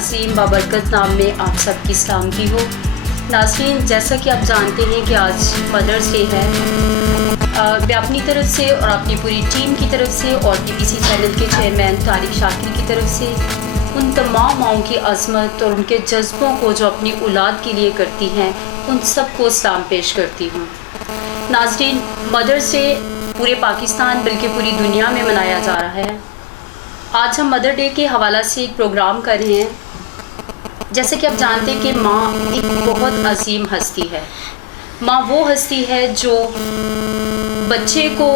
अजीम बाबरकत नाम में आप सबकी सलामती हो। नाज़रीन, जैसा कि आप जानते हैं कि आज मदर्स डे है। मैं अपनी तरफ से और अपनी पूरी टीम की तरफ से और पीपीसी चैनल के चेयरमैन तारिक शाकिर की तरफ से उन तमाम माओं की अज़मत और उनके जज्बों को जो अपनी औलाद के लिए करती हैं, उन सबको सलाम पेश करती हूँ। नाज़रीन, मदर्स डे पूरे पाकिस्तान बल्कि पूरी दुनिया में मनाया जा रहा है। आज हम मदर डे के हवाला से एक प्रोग्राम कर रहे हैं। जैसे कि आप जानते हैं कि माँ एक बहुत अजीम हस्ती है। माँ वो हस्ती है जो बच्चे को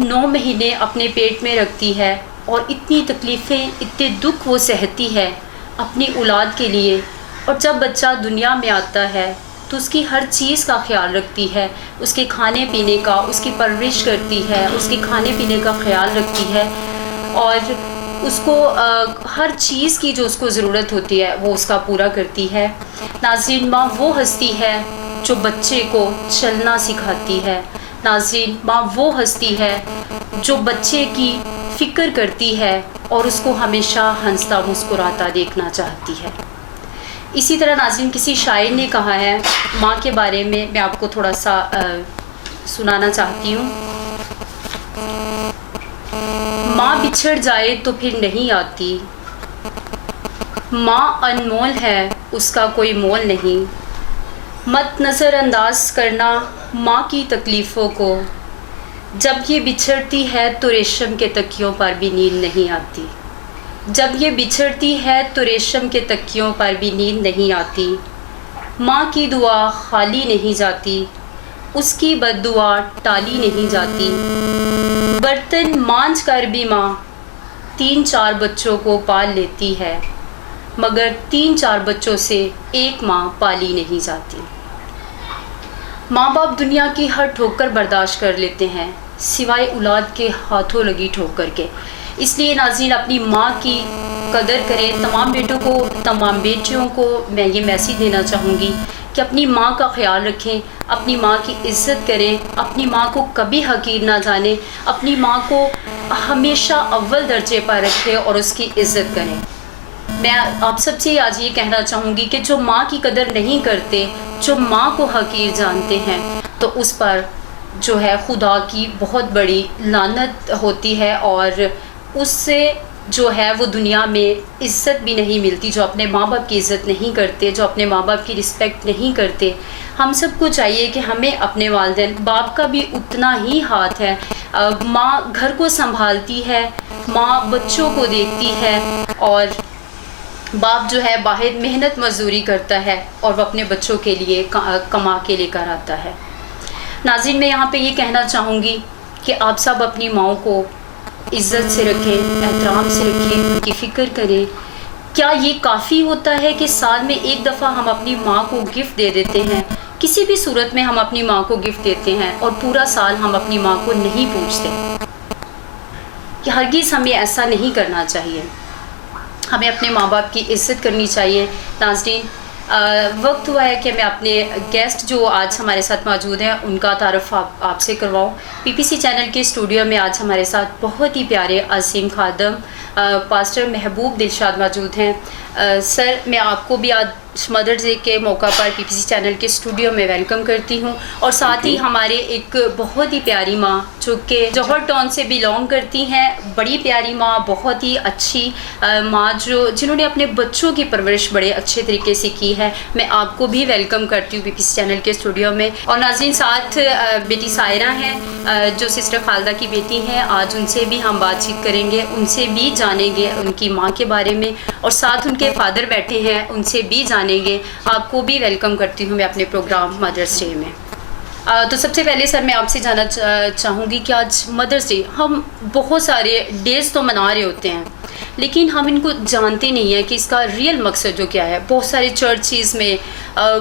9 महीने अपने पेट में रखती है और इतनी तकलीफ़ें, इतने दुख वो सहती है अपनी औलाद के लिए। और जब बच्चा दुनिया में आता है तो उसकी हर चीज़ का ख्याल रखती है, उसके खाने पीने का, उसकी परवरिश करती है, उसके खाने पीने का ख्याल रखती है और उसको हर चीज़ की जो उसको ज़रूरत होती है वो उसका पूरा करती है। नाज़रीन, माँ वो हस्ती है जो बच्चे को चलना सिखाती है। नाज़रीन, माँ वो हस्ती है जो बच्चे की फ़िक्र करती है और उसको हमेशा हंसता मुस्कुराता देखना चाहती है। इसी तरह नाज़रीन, किसी शायर ने कहा है माँ के बारे में, मैं आपको थोड़ा सा सुनाना चाहती हूँ। माँ बिछड़ जाए तो फिर नहीं आती, माँ अनमोल है उसका कोई मोल नहीं। मत नज़रअंदाज करना माँ की तकलीफ़ों को, जब ये बिछड़ती है तो रेशम के तकियों पर भी नींद नहीं आती। जब ये बिछड़ती है तो रेशम के तकियों पर भी नींद नहीं आती। माँ की दुआ खाली नहीं जाती, उसकी बद्दुआ टाली नहीं जाती। बर्तन मांझ कर भी माँ 3-4 बच्चों को पाल लेती है, मगर 3-4 बच्चों से एक माँ पाली नहीं जाती। माँ बाप दुनिया की हर ठोकर बर्दाश्त कर लेते हैं सिवाय औलाद के हाथों लगी ठोकर के। इसलिए नाज़रीन, अपनी माँ की कदर करें। तमाम बेटों को, तमाम बेटियों को मैं ये मैसेज देना चाहूँगी कि अपनी माँ का ख्याल रखें, अपनी माँ की इज़्ज़त करें, अपनी माँ को कभी हकीर ना जाने, अपनी माँ को हमेशा अव्वल दर्जे पर रखें और उसकी इज़्ज़त करें। मैं आप सबसे आज ये कहना चाहूँगी कि जो माँ की कदर नहीं करते, जो माँ को हकीर जानते हैं, तो उस पर जो है खुदा की बहुत बड़ी लानत होती है और उससे जो है वो दुनिया में इज़्ज़त भी नहीं मिलती। जो अपने माँ बाप की इज़्ज़त नहीं करते, जो अपने माँ बाप की रिस्पेक्ट नहीं करते। हम सबको चाहिए कि हमें अपने वालिदैन, बाप का भी उतना ही हाथ है। माँ घर को संभालती है, माँ बच्चों को देखती है और बाप जो है बाहर मेहनत मजदूरी करता है और वह अपने बच्चों के लिए कमा के लेकर आता है। नाज़रीन, मैं यहाँ पे ये कहना चाहूँगी कि आप सब अपनी माँओं को इज़्ज़त से रखें, एहतराम से रखें, उनकी फ़िक्र करें। क्या ये काफ़ी होता है कि साल में एक दफ़ा हम अपनी माँ को गिफ्ट दे देते हैं? किसी भी सूरत में हम अपनी माँ को गिफ्ट देते हैं और पूरा साल हम अपनी माँ को नहीं पूछते। कि हरगिज़ हमें ऐसा नहीं करना चाहिए। हमें अपने माँ बाप की इज़्ज़त करनी चाहिए। नाज़रीन, वक्त हुआ है कि मैं अपने गेस्ट जो आज हमारे साथ मौजूद हैं उनका तारुफ़ आपसे करवाऊँ। पीपीसी चैनल के स्टूडियो में आज हमारे साथ बहुत ही प्यारे अज़ीम खादम पास्टर महबूब दिलशाद मौजूद हैं। सर, मैं आपको भी आज मदर्स डे के मौका पर पीपीसी चैनल के स्टूडियो में वेलकम करती हूं और साथ ही हमारे एक बहुत ही प्यारी माँ जो कि जौहर टाउन से बिलोंग करती हैं, बड़ी प्यारी माँ, बहुत ही अच्छी माँ जिन्होंने अपने बच्चों की परवरिश बड़े अच्छे तरीके से की है। मैं आपको भी वेलकम करती हूँ पीपीसी चैनल के स्टूडियो में। और नाज़रीन, साथ बेटी सायरा हैं जो सिस्टर खालदा की बेटी हैं। आज उनसे भी हम बातचीत करेंगे, उनसे भी जानेंगे उनकी माँ के बारे में और साथ उनके फादर बैठे हैं, उनसे भी जानेंगे। आपको भी वेलकम करती हूँ मैं अपने प्रोग्राम मदर्स डे में। तो सबसे पहले सर, मैं आपसे जानना चाहूँगी कि आज मदर्स डे हम बहुत सारे डेज़ तो मना रहे होते हैं, लेकिन हम इनको जानते नहीं हैं कि इसका रियल मकसद जो क्या है। बहुत सारे चर्चिज़ में,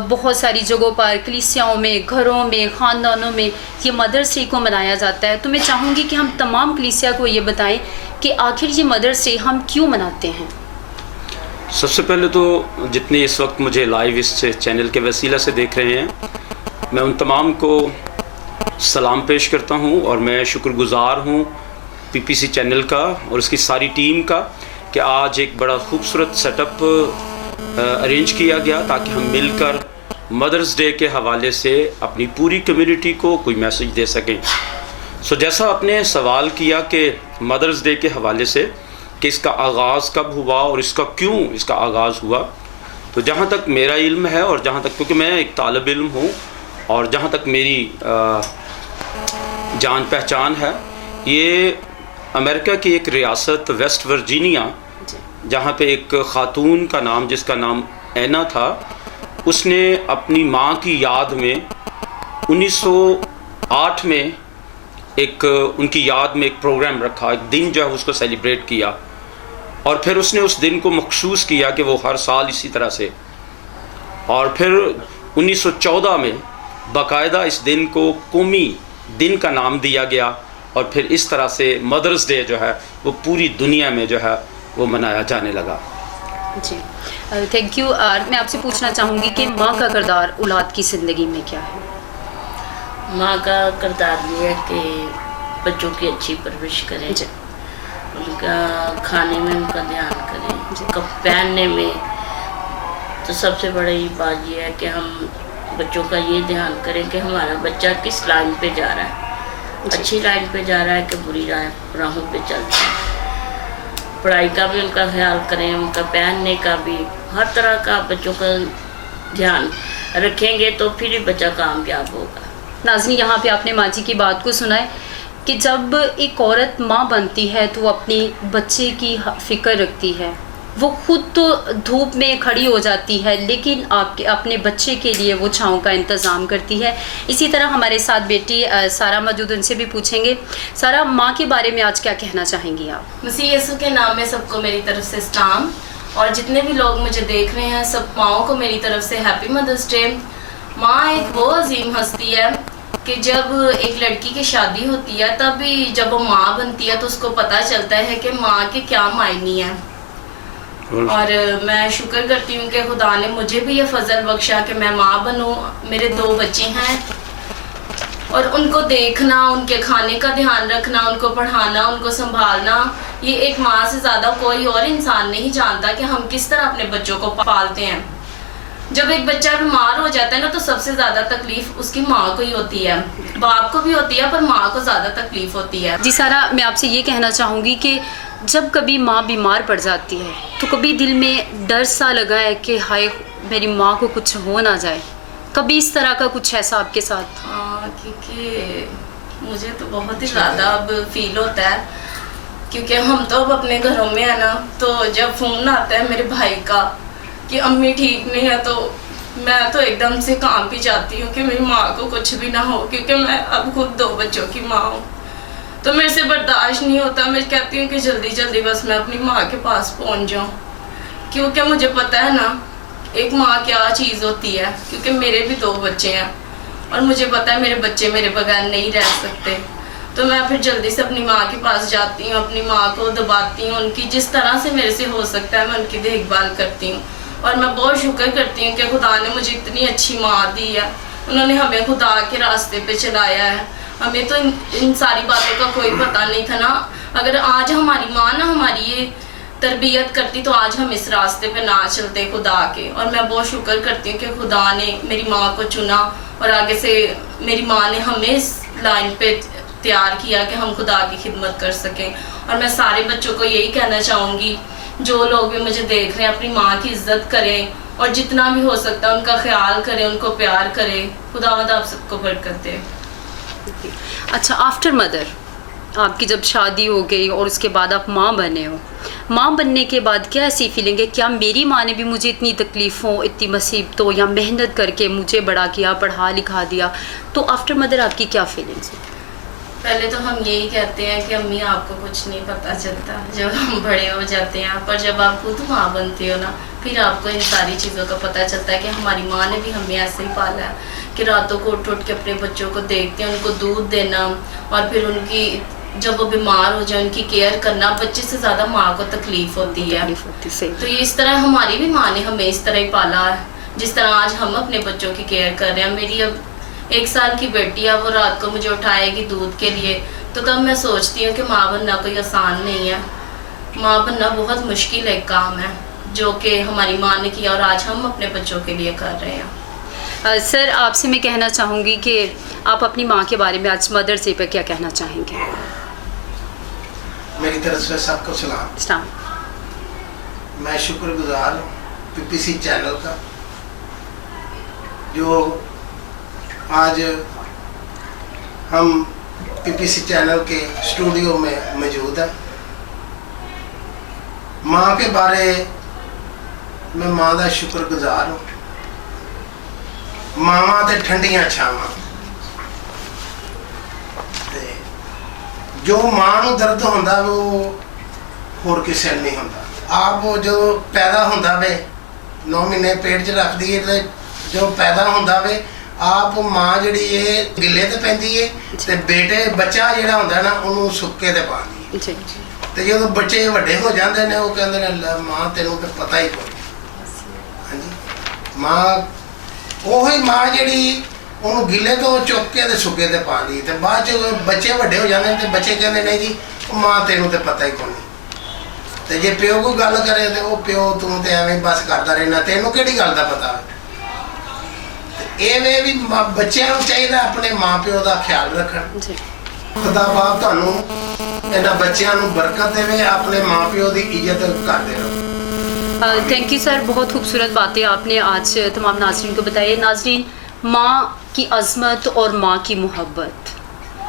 बहुत सारी जगहों पर, कलीसियाओं में, घरों में, ख़ानदानों में ये मदर्स डे को मनाया जाता है। तो मैं चाहूँगी कि हम तमाम कलीसिया को ये बताएं कि आखिर ये मदर्स डे हम क्यों मनाते हैं। सबसे पहले तो जितने इस वक्त मुझे लाइव इस चैनल के वसीला से देख रहे हैं, मैं उन तमाम को सलाम पेश करता हूं और मैं शुक्रगुज़ार हूं पीपीसी चैनल का और उसकी सारी टीम का कि आज एक बड़ा खूबसूरत सेटअप अरेंज किया गया ताकि हम मिलकर मदर्स डे के हवाले से अपनी पूरी कम्युनिटी को कोई मैसेज दे सकें। सो जैसा आपने सवाल किया कि मदर्स डे के हवाले से कि इसका आगाज़ कब हुआ और इसका क्यों इसका आगाज़ हुआ, तो जहाँ तक मेरा इल्म है और जहाँ तक, क्योंकि मैं एक तालिब इल्म हूँ और जहाँ तक मेरी जान पहचान है, ये अमेरिका की एक रियासत वेस्ट वर्जीनिया, जहाँ पे एक ख़ातून का नाम, जिसका नाम ऐना था, उसने अपनी माँ की याद में 1908 में एक उनकी याद में एक प्रोग्राम रखा, एक दिन जो है उसको सेलिब्रेट किया और फिर उसने उस दिन को मखसूस किया कि वो हर साल इसी तरह से, और फिर 1914 में बाकायदा इस दिन को कौमी दिन का नाम दिया गया और फिर इस तरह से मदर्स डे जो है वो पूरी दुनिया में जो है वो मनाया जाने लगा। जी, थैंक यू। मैं आपसे पूछना चाहूँगी कि माँ का किरदार औलाद की ज़िंदगी में क्या है? माँ का किरदार ये है कि बच्चों की अच्छी परवरिश करें, उनका खाने में उनका ध्यान करें, उनका पहनने में। तो सबसे बड़ी बात ये है कि हम बच्चों का ये ध्यान करें कि हमारा बच्चा किस लाइन पे जा रहा है, अच्छी लाइन पे जा रहा है कि बुरी राहों पे चल रहा है। पढ़ाई का भी उनका ख्याल करें, उनका पहनने का भी, हर तरह का बच्चों का ध्यान रखेंगे तो फिर ही बच्चा कामयाब होगा। नाज़रीन, यहाँ पे आपने माँ जी की बात को सुना है कि जब एक औरत माँ बनती है तो वो अपनी बच्चे की फ़िक्र रखती है। वो खुद तो धूप में खड़ी हो जाती है लेकिन आपके अपने बच्चे के लिए वो छाँव का इंतज़ाम करती है। इसी तरह हमारे साथ बेटी सारा मौजूद, उनसे भी पूछेंगे। सारा, माँ के बारे में आज क्या कहना चाहेंगी आप? मसीह यीशु के नाम में सबको मेरी तरफ से सलाम, और जितने भी लोग मुझे देख रहे हैं सब माँओं को मेरी तरफ से हैप्पी मदर्स डे। माँ एक वो अजीम हस्ती है कि जब एक लड़की की शादी होती है तब भी जब वो माँ बनती है तो उसको पता चलता है कि माँ के क्या मायने हैं। और मैं शुक्र करती हूँ कि खुदा ने मुझे भी ये फजल बख्शा कि मैं माँ बनूँ। मेरे 2 बच्चे हैं और उनको देखना, उनके खाने का ध्यान रखना, उनको पढ़ाना, उनको संभालना, ये एक माँ से ज़्यादा कोई और इंसान नहीं जानता कि हम किस तरह अपने बच्चों को पालते हैं। जब एक बच्चा बीमार हो जाता है ना तो सबसे ज़्यादा तकलीफ उसकी माँ को ही होती है। बाप को भी होती है पर माँ को ज़्यादा तकलीफ होती है। जी सारा, मैं आपसे ये कहना चाहूँगी कि जब कभी माँ बीमार पड़ जाती है तो कभी दिल में डर सा लगा है कि हाय मेरी माँ को कुछ हो ना जाए, कभी इस तरह का कुछ ऐसा आपके साथ? हाँ, क्योंकि मुझे तो बहुत ही ज़्यादा अब फील होता है, क्योंकि हम तो अब अपने घरों में है ना, तो जब फ़ोन आता है मेरे भाई का कि अम्मी ठीक नहीं है तो मैं तो एकदम से काम भी जाती हूँ कि मेरी माँ को कुछ भी ना हो, क्योंकि मैं अब खुद 2 बच्चों की माँ हूँ तो मेरे से बर्दाश्त नहीं होता। मैं कहती हूँ कि जल्दी जल्दी बस मैं अपनी माँ के पास पहुँच जाऊँ, क्योंकि मुझे पता है ना एक माँ क्या चीज़ होती है, क्योंकि मेरे भी 2 बच्चे हैं और मुझे पता है मेरे बच्चे मेरे बगैर नहीं रह सकते। तो मैं फिर जल्दी से अपनी माँ के पास जाती हूँ, अपनी माँ को दबाती हूँ, उनकी जिस तरह से मेरे से हो सकता है मैं उनकी देखभाल करती हूँ। और मैं बहुत शुक्र करती हूँ कि खुदा ने मुझे इतनी अच्छी माँ दी है, उन्होंने हमें खुदा के रास्ते पे चलाया है। हमें तो इन सारी बातों का कोई पता नहीं था ना। अगर आज हमारी माँ ना हमारी ये तरबियत करती तो आज हम इस रास्ते पे ना चलते खुदा के। और मैं बहुत शुक्र करती हूँ कि खुदा ने मेरी माँ को चुना और आगे से मेरी माँ ने हमें इस लाइन पे तैयार किया कि हम खुदा की खिदमत कर सकें। और मैं सारे बच्चों को यही कहना चाहूँगी, जो लोग भी मुझे देख रहे हैं, अपनी माँ की इज्जत करें और जितना भी हो सकता है उनका ख्याल करें, उनको प्यार करें। खुदावंद आप सबको बरकत दे। अच्छा, आफ्टर मदर आपकी जब शादी हो गई और उसके बाद आप माँ बने हो, माँ बनने के बाद क्या ऐसी फीलिंग है, क्या मेरी माँ ने भी मुझे इतनी तकलीफ़ों, इतनी मुसीबतों या मेहनत करके मुझे बड़ा किया, पढ़ा लिखा दिया, तो आफ्टर मदर आपकी क्या फीलिंग्स है? पहले तो हम यही कहते हैं कि अम्मी आपको कुछ नहीं पता चलता जब हम बड़े हो जाते हैं, पर जब आप खुद माँ बनते हो ना फिर आपको इन सारी चीज़ों का पता चलता है कि हमारी माँ ने भी हमें ऐसे ही पाला है कि रातों को उठ उठ के अपने बच्चों को देखते हैं, उनको दूध देना और फिर उनकी जब वो बीमार हो जाए उनकी केयर करना। बच्चे से ज़्यादा माँ को तकलीफ़ होती है। तो ये इस तरह हमारी भी माँ ने हमें इस तरह ही पाला है जिस तरह आज हम अपने बच्चों की केयर कर रहे हैं। मेरी अब 1 साल की बेटी है, वो रात को मुझे उठाएगी दूध के लिए, तो तब मैं सोचती हूँ कि माँ बनना कोई आसान नहीं है। माँ बनना बहुत मुश्किल एक काम है, जो कि हमारी माँ ने किया और आज हम अपने बच्चों के लिए कर रहे हैं। सर आपसे मैं कहना चाहूँगी कि आप अपनी माँ के बारे में आज मदर्स डे पर क्या कहना चाहेंगे? मेरी तरफ से सबको सलाम। सलाम। मैं शुक्रगुजार हूँ पीपीसी चैनल का, जो आज हम पीपीसी चैनल के स्टूडियो में मौजूद है। माँ के बारे में माँ का शुक्रगुजार हूँ। मावां ते ठंडियां छावां, जो माँ नूं दर्द होंदा वो होर किसी नूं नहीं होंदा। आप जो पैदा होंदा वे 9 महीने पेट च रख दिए ते जो पैदा होंदा वे आप माँ जिहड़ी है गिले ते पैंदी है ते बेटे बच्चा जिहड़ा होंदा ना उहनूं सुक्के ते पांदी है। ते जो बच्चे वड्डे हो जाते हैं वो कहते हैं माँ तेनों तो पता ही कोई। हाँ जी, माँ ਉਹੀ ਮਾਂ ਜਿਹੜੀ ਉਹਨੂੰ ਗਿੱਲੇ ਤੋਂ ਚੁੱਕ ਕੇ ਤੇ ਸੁੱਕੇ ਤੇ ਪਾਉਂਦੀ ਤੇ ਬਾਅਦ ਚ ਬੱਚੇ ਵੱਡੇ ਹੋ ਜਾਂਦੇ ਤੇ ਬੱਚੇ ਕਹਿੰਦੇ ਨਹੀਂ ਜੀ ਮਾਂ ਤੈਨੂੰ ਤੇ ਪਤਾ ਹੀ ਕੋਈ ਨਹੀਂ। ਤੇ ਜੇ ਪਿਓ ਕੋਈ ਗੱਲ ਕਰੇ ਤੇ ਉਹ ਪਿਓ ਤੂੰ ਤੇ ਐਵੇਂ ਬਸ ਕਰਦਾ ਰਹਿਣਾ, ਤੈਨੂੰ ਕਿਹੜੀ ਗੱਲ ਦਾ ਪਤਾ। ਤੇ ਐਵੇਂ ਵੀ ਬੱਚਿਆਂ ਨੂੰ ਚਾਹੀਦਾ ਆਪਣੇ ਮਾਂ ਪਿਓ ਦਾ ਖਿਆਲ ਰੱਖਣ। ਖੁਦਾ ਬਾਪ ਤੁਹਾਨੂੰ ਇਹਨਾਂ ਬੱਚਿਆਂ ਨੂੰ ਬਰਕਤ ਦੇਵੇ, ਆਪਣੇ ਮਾਂ ਪਿਓ ਦੀ ਇੱਜ਼ਤ ਕਰਦੇ ਰਹੋ। थैंक यू सर, बहुत खूबसूरत बातें आपने आज तमाम नाज़रीन को बताई। नाज़रीन, माँ की अज़मत और माँ की मोहब्बत,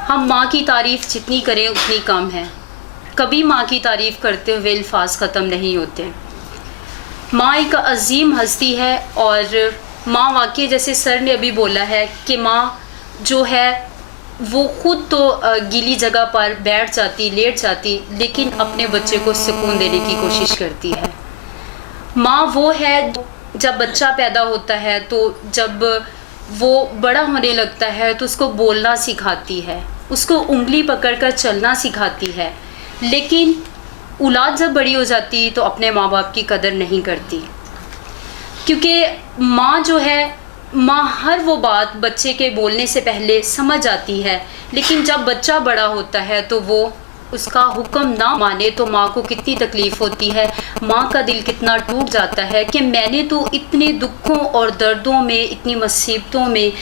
हम माँ की तारीफ़ जितनी करें उतनी कम है। कभी माँ की तारीफ़ करते हुए अल्फाज ख़त्म नहीं होते। माँ एक अजीम हस्ती है और माँ वाकई जैसे सर ने अभी बोला है कि माँ जो है वो ख़ुद तो गीली जगह पर बैठ जाती, लेट जाती, लेकिन अपने बच्चे को सुकून देने की कोशिश करती है। माँ वो है जब बच्चा पैदा होता है तो जब वो बड़ा होने लगता है तो उसको बोलना सिखाती है, उसको उंगली पकड़कर चलना सिखाती है, लेकिन औलाद जब बड़ी हो जाती तो अपने माँ बाप की कदर नहीं करती, क्योंकि माँ जो है माँ हर वो बात बच्चे के बोलने से पहले समझ आती है, लेकिन जब बच्चा बड़ा होता है तो वो उसका हुक्म ना माने तो माँ को कितनी तकलीफ़ होती है। माँ का दिल कितना टूट जाता है कि मैंने तो इतने दुखों और दर्दों में, इतनी मुसीबतों में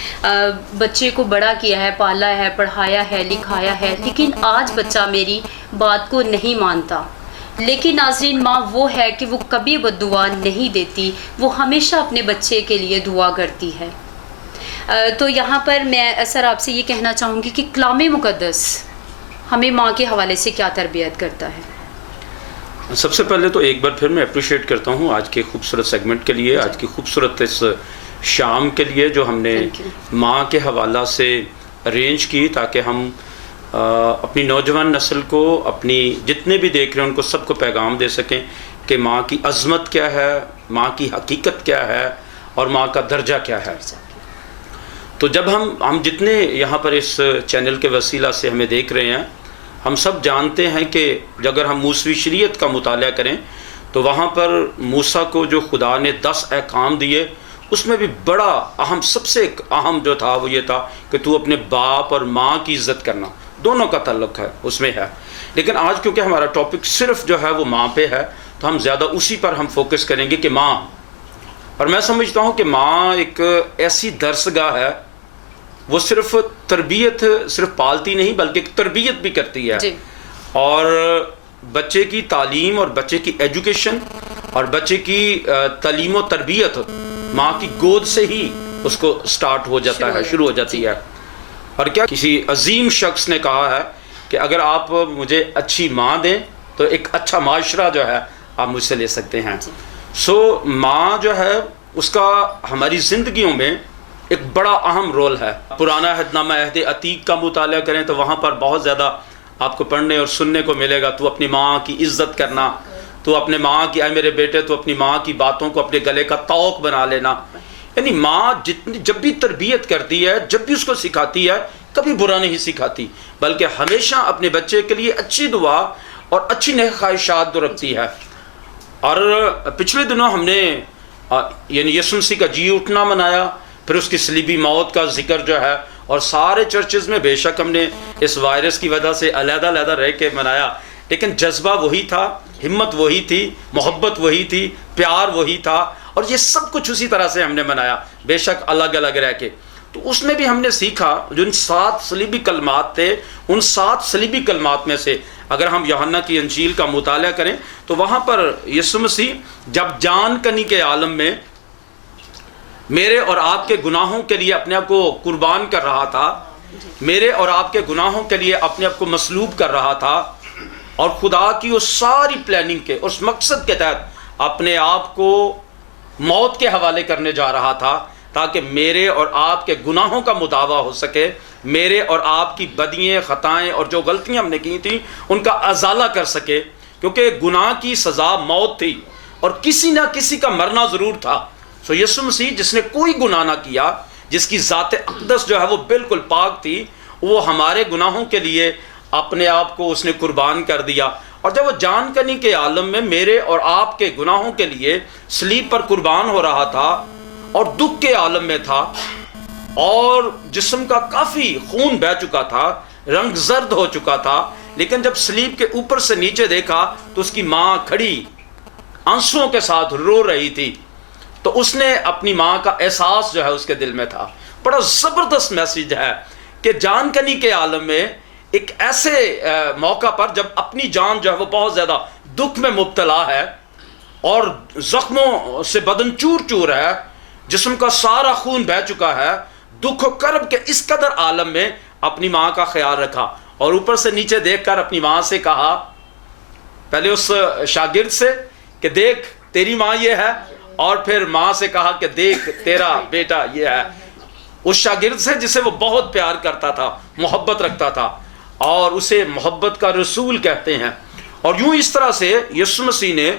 बच्चे को बड़ा किया है, पाला है, पढ़ाया है, लिखाया है, लेकिन आज बच्चा मेरी बात को नहीं मानता। लेकिन नाज़रीन, माँ वो है कि वो कभी बद्दुआ नहीं देती, वो हमेशा अपने बच्चे के लिए दुआ करती है। तो यहाँ पर मैं सर आपसे ये कहना चाहूँगी कि कलाम मुक़द्दस हमें माँ के हवाले से क्या तरबियत करता है? सबसे पहले तो एक बार फिर मैं अप्रिशिएट करता हूँ आज के खूबसूरत सेगमेंट के लिए, आज की खूबसूरत इस शाम के लिए जो हमने माँ के हवाला से अरेंज की, ताकि हम अपनी नौजवान नस्ल को, अपनी जितने भी देख रहे हैं उनको सबको पैगाम दे सकें कि माँ की अज़मत क्या है, माँ की हकीकत क्या है और माँ का दर्जा क्या है। तो जब हम जितने यहाँ पर इस चैनल के वसीला से हमें देख रहे हैं, हम सब जानते हैं कि अगर हम मूसवी शरीयत का मुताला करें तो वहाँ पर मूसा को जो खुदा ने 10 अहकाम दिए, उसमें भी बड़ा अहम, सबसे अहम जो था वो ये था कि तू अपने बाप और माँ की इज़्ज़त करना, दोनों का ताल्लुक़ है उसमें है। लेकिन आज क्योंकि हमारा टॉपिक सिर्फ जो है वो माँ पे है, तो हम ज़्यादा उसी पर हम फोकस करेंगे कि माँ। और मैं समझता हूँ कि माँ एक ऐसी दरसगाह है, वो सिर्फ तरबियत सिर्फ पालती नहीं बल्कि तरबियत भी करती है। और बच्चे की तालीम और बच्चे की एजुकेशन और बच्चे की तालीम और तरबियत माँ की गोद से ही उसको स्टार्ट हो जाता है, शुरू हो जाती है। और क्या किसी अजीम शख्स ने कहा है कि अगर आप मुझे अच्छी माँ दें तो एक अच्छा माशरा जो है आप मुझसे ले सकते हैं। सो माँ जो है उसका हमारी ज़िंदगियों में एक बड़ा अहम रोल है। पुराना अहदनामा अहद अतीक का मुताला करें तो वहाँ पर बहुत ज़्यादा आपको पढ़ने और सुनने को मिलेगा। तू अपनी माँ की इज़्ज़त करना, तू अपने माँ की, आए मेरे बेटे तू अपनी माँ की बातों को अपने गले का तौक बना लेना। यानी माँ जितनी जब भी तरबियत करती है, जब भी उसको सिखाती है, कभी बुरा नहीं सिखाती, बल्कि हमेशा अपने बच्चे के लिए अच्छी दुआ और अच्छी नेक ख्वाहिशात रखती है। और पिछले दिनों हमने यानी यीशु मसीह का जी उठना मनाया, फिर उसकी सलीबी मौत का जिक्र जो है, और सारे चर्चेज़ में बेशक हमने इस वायरस की वजह से अलहदा अलहदा रह के मनाया, लेकिन जज्बा वही था, हिम्मत वही थी, मोहब्बत वही थी, प्यार वही था, और ये सब कुछ उसी तरह से हमने मनाया, बेशक अलग अलग रह के। तो उसमें भी हमने सीखा, जो इन 7 सलीबी कलमात थे, उन 7 सलीबी कलमात में से अगर हम यूहन्ना की इंजील का मुताला करें तो वहाँ पर यीशु मसीह जब जान कनी के आलम में मेरे और आपके गुनाहों के लिए अपने आप को कुर्बान कर रहा था, मेरे और आपके गुनाहों के लिए अपने आप को मसलूब कर रहा था, और खुदा की उस सारी प्लानिंग के, उस मकसद के तहत अपने आप को मौत के हवाले करने जा रहा था, ताकि मेरे और आपके गुनाहों का मुदावा हो सके, मेरे और आपकी बदियाँ, ख़ताएँ और जो गलतियाँ हमने की थी उनका अजाला कर सके, क्योंकि गुनाह की सज़ा मौत थी और किसी ना किसी का मरना ज़रूर था। सो यीशु मसीह जिसने कोई गुनाह ना किया, जिसकी ज़ात अक़दस जो है वो बिल्कुल पाक थी, वो हमारे गुनाहों के लिए अपने आप को उसने कुर्बान कर दिया। और जब वो जान कनी के आलम में मेरे और आपके गुनाहों के लिए सलीब पर कुर्बान हो रहा था और दुख के आलम में था, और जिस्म का काफ़ी खून बह चुका था, रंग जर्द हो चुका था, लेकिन जब सलीब के ऊपर से नीचे देखा तो उसकी माँ खड़ी आंसुओं के साथ रो रही थी। तो उसने अपनी माँ का एहसास जो है उसके दिल में था। बड़ा ज़बरदस्त मैसेज है कि जान कनी के आलम में एक ऐसे मौका पर जब अपनी जान जो है वो बहुत ज़्यादा दुख में मुब्तला है और ज़ख्मों से बदन चूर चूर है, जिस्म का सारा खून बह चुका है, दुख और कर्ब के इस कदर आलम में अपनी माँ का ख्याल रखा, और ऊपर से नीचे देखकर अपनी माँ से कहा, पहले उस शागिर्द से कि देख तेरी माँ ये है, और फिर माँ से कहा कि देख तेरा बेटा ये है। उस शागिर्द से जिसे वो बहुत प्यार करता था, मोहब्बत रखता था, और उसे मोहब्बत का रसूल कहते हैं। और यूं इस तरह से यीशु मसीह ने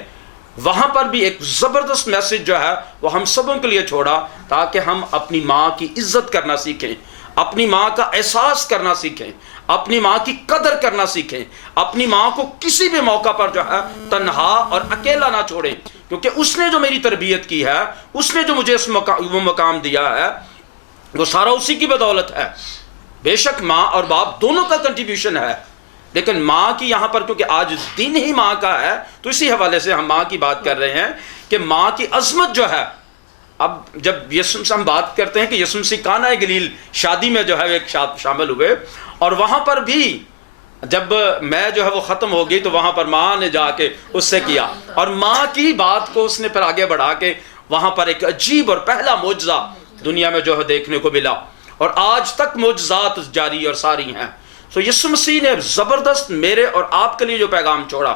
वहाँ पर भी एक ज़बरदस्त मैसेज जो है वो हम सबों के लिए छोड़ा, ताकि हम अपनी माँ की इज्जत करना सीखें, अपनी माँ का एहसास करना सीखें, अपनी माँ की कदर करना सीखें, अपनी माँ को किसी भी मौका पर जो है तन्हा और अकेला ना छोड़ें, क्योंकि उसने जो मेरी तरबियत की है, उसने जो मुझे वो मकाम दिया है, वो सारा उसी की बदौलत है। बेशक माँ और बाप दोनों का कंट्रीब्यूशन है, लेकिन माँ की यहाँ पर क्योंकि आज दिन ही माँ का है, तो इसी हवाले से हम माँ की बात कर रहे हैं कि माँ की अजमत जो है। अब जब यीशु से हम बात करते हैं कि यीशु मसीह काना गलील शादी में जो है एक शामिल हुए, और वहाँ पर भी जब मैं जो है वो ख़त्म हो गई तो वहाँ पर माँ ने जाके उससे किया, और माँ की बात को उसने फिर आगे बढ़ा के वहाँ पर एक अजीब और पहला मुजज़ा दुनिया में जो है देखने को मिला, और आज तक मुजज़ात जारी और सारी हैं। तो यीशु मसीह ने ज़बरदस्त मेरे और आपके लिए जो पैगाम छोड़ा,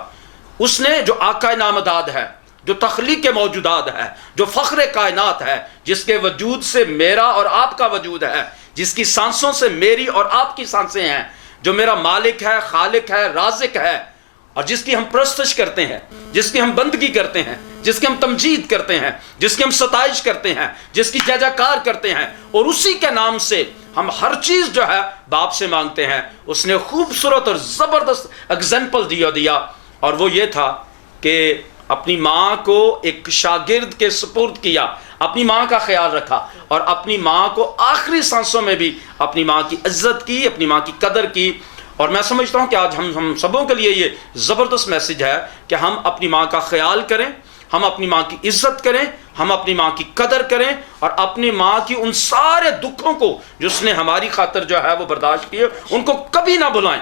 उसने जो आका नामदाद है, जो तख्लीक मौजूदात है, जो फ़ख्र कायनात है, जिसके वजूद से मेरा और आपका वजूद है, जिसकी सांसों से मेरी और आपकी सांसें हैं, जो मेरा मालिक है, खालिक है, राज़िक है, और जिसकी हम प्रस्तश करते हैं, जिसकी हम बंदगी करते हैं, जिसकी हम तमजीद करते हैं, जिसकी हम सताइश करते हैं, जिसकी जय जयकार करते हैं, और उसी के नाम से हम हर चीज़ जो है बाप से मांगते हैं। उसने खूबसूरत और ज़बरदस्त एग्जाम्पल दिया, और वो ये था कि अपनी माँ को एक शागिर्द के सुपुर्द किया, अपनी माँ का ख्याल रखा, और अपनी माँ को आखिरी सांसों में भी अपनी माँ की इज्जत की, अपनी माँ की कदर की। और मैं समझता हूँ कि आज हम सबों के लिए ये ज़बरदस्त मैसेज है कि हम अपनी माँ का ख्याल करें, हम अपनी माँ की इज्जत करें, हम अपनी माँ की कदर करें, और अपनी माँ की उन सारे दुखों को जो उसने हमारी खातिर जो है वो बर्दाश्त किए, उनको कभी ना बुलाएं,